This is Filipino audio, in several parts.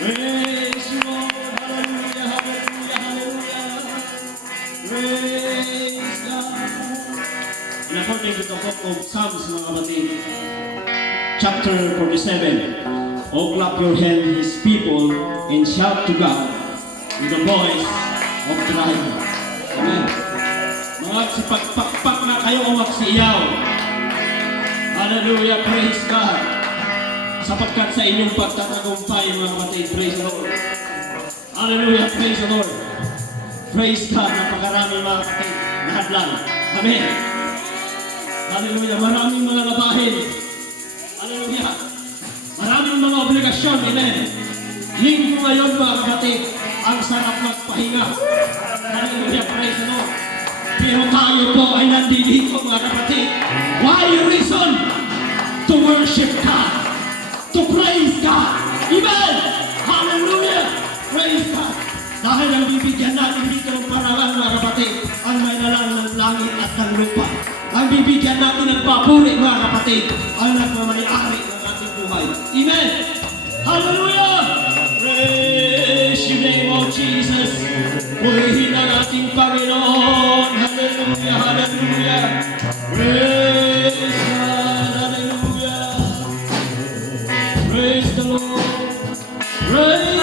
Praise you, Lord. Hallelujah, hallelujah, hallelujah. Praise God. And according to the book of Psalms, mga kapatid, chapter 47, oh, clap your hands, his people, and shout to God with the voice of triumph. Amen. Mga sipagpakpak na kayo o magsiyaw. Hallelujah, praise God. Sapagkat sa inyong pagtatagumpay, mga kapatid, praise the Lord. Hallelujah, praise the Lord. Praise God, napakarami mga kapatid, nahadlang. Amen. Hallelujah, maraming mga labahin. Hallelujah. Maraming mga obligasyon, amen. Linggo ngayon, mga kapatid, ang sarap magpahinga. Hallelujah, praise the Lord. Pero tayo po ay nandito, mga kapatid. Why reason? To worship God. To praise God. Amen. Hallelujah. Praise God. Dahil ang bibigyan natin dito ng parangal, mga kapatid, ang may nalang ng langit at ng lupa. Ang bibigyan natin ng papuri, mga kapatid, ang nagmamayari ng ating buhay. Amen. Hallelujah. Praise your name, O Jesus. Purihin ang ating Panginoon. Hallelujah. Hallelujah. Praise God. Hallelujah. Praise the Lord. Praise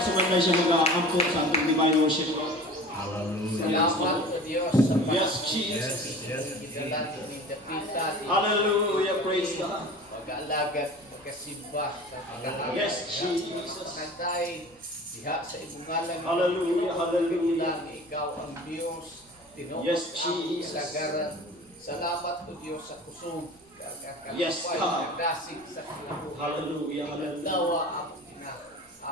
Sumanday siya mag-aampot sa ating divine worship. Salamat o Diyos sa Yes, Jesus. pagkakalan sa inyong dapitan. Hallelujah, praise God. Pag-aalagat, magkasimba sa pag-aalagat. Yes, Jesus. Pagkantay, diha sa ibungalan. Hallelujah, hallelujah. Lang ikaw ang Diyos. Tinuot Yes, ang Jesus. kalagaran. Salamat o Diyos sa kusog. Yes, God. Nagdasig sa kalabuhan. Hallelujah, hallelujah. Dawa ang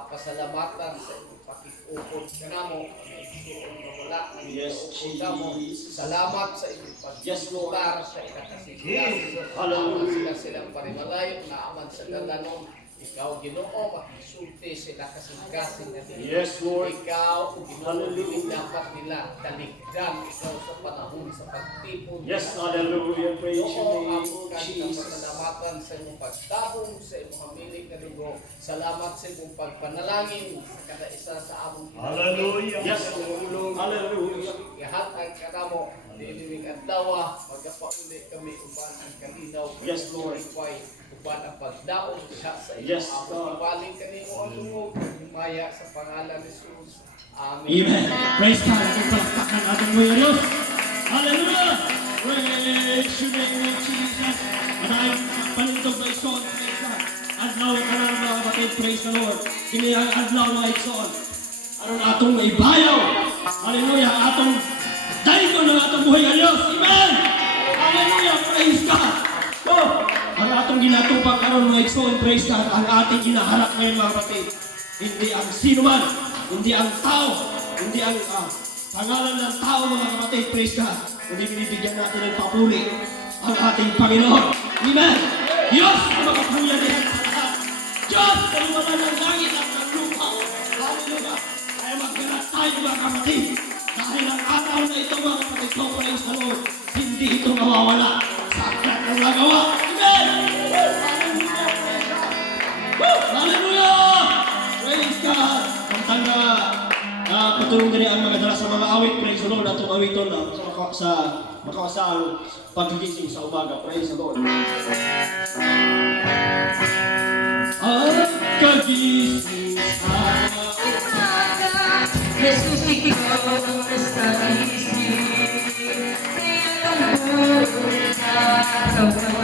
pasalamatan sa iyong pakikupod kanamo na isuon na wala ng Yes, mo. Jesus. Salamat sa iyong Yes, Lord. pagkutar sa ikakasigas. Hallelujah. Sila silang parimalayo na aman sa dalanon. Ikaw, Ginoo, makisulti sila kasingkasin na nila. Yes, Lord. Ikaw, Ginoo, Hallelujah. dapat nila taligdan ikaw sa panahon sa pagtipon. Yes, hallelujah, praise your Oo, name, ang Jesus. pasalamatan sa iyong pagtabong, sa iyong hamilig na dugo. Salamat sa iyong pagpanalangin sa kada isa sa among Hallelujah. Yes, Lord. Hallelujah. Lahat ang kanamo, dilimig at dawa, magkapauli kami uban ang kalinaw. Yes, Lord. Uban ang pagdaong sa iyong Yes, among God. ibaling kanimo ang lungog. Maya sa pangalan ni Jesus. Amen. Amen. Praise God. Itong palakpakan ating mga Diyos. Hallelujah. Praise your name, Lord Jesus. Maraming palintog na ison. Praise God. Adlaw ka na mga kapatid. Praise the Lord. Kini ang adlaw na ison. Ano na atong maibayaw. Hallelujah. Atong dahigon ng atong buhay ng Diyos. Amen. Hallelujah. Praise God. Oh, ang atong ginatupang karon mga ison. Praise God. Ang ating ginaharap ngayon mga kapatid. Hindi ang sino man, hindi ang tao, hindi ang pangalan ng tao mga kapatid, praise God. Kundi binibigyan natin ng papuri ang ating Panginoon. Amen. Diyos ang makapuya niya sa lahat. Diyos ang wala ng langit at ng lupa. Hallelujah. Kaya magganap tayo mga kapatid. Dahil ang araw na ito mga kapatid ko, praise the Lord, hindi ito mawawala sa akyat ng nagawa. Amen. Hallelujah. Hallelujah. Praise God! Ang tanda, patulong din ang mga dala sa mga awit. Praise the Lord. Atong awiton na sa makakasaan pagkagising sa umaga. Praise the Lord. At kagising sa umaga, Jesus, ikaw ang nasa isip. Kaya ang buhay na